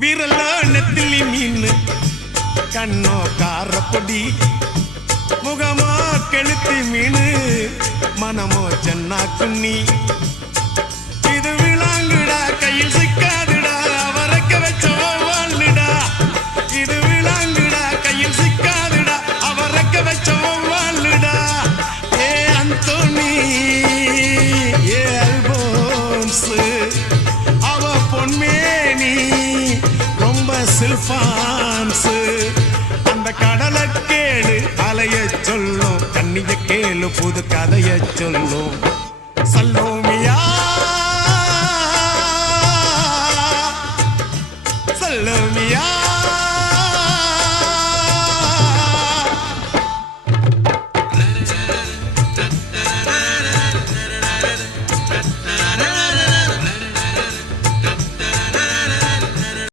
விரல நெத்திலி மீன் கண்ணோ காரப்பொடி முகமோ கெளுத்தி மீன் மனமோ சென்னா குன்னி இது விளாங்குடா கையில் சிக்காதுடா அவரக்க வச்ச வாழ்டா இது விளாங்குடா கையில் சிக்காதுடா அவரக்க வச்ச வாழ்டா ஏ அந்தோனி ஏ அல்போன்ஸ் அவ பொன்மேனி ரொம்ப சில்பான்ஸ் அந்த கடலை கேளு அலைய சொல்லும் கண்ணிய கேளு புது கதைய சொல்லும் சல்லோமியா சல்லோமியா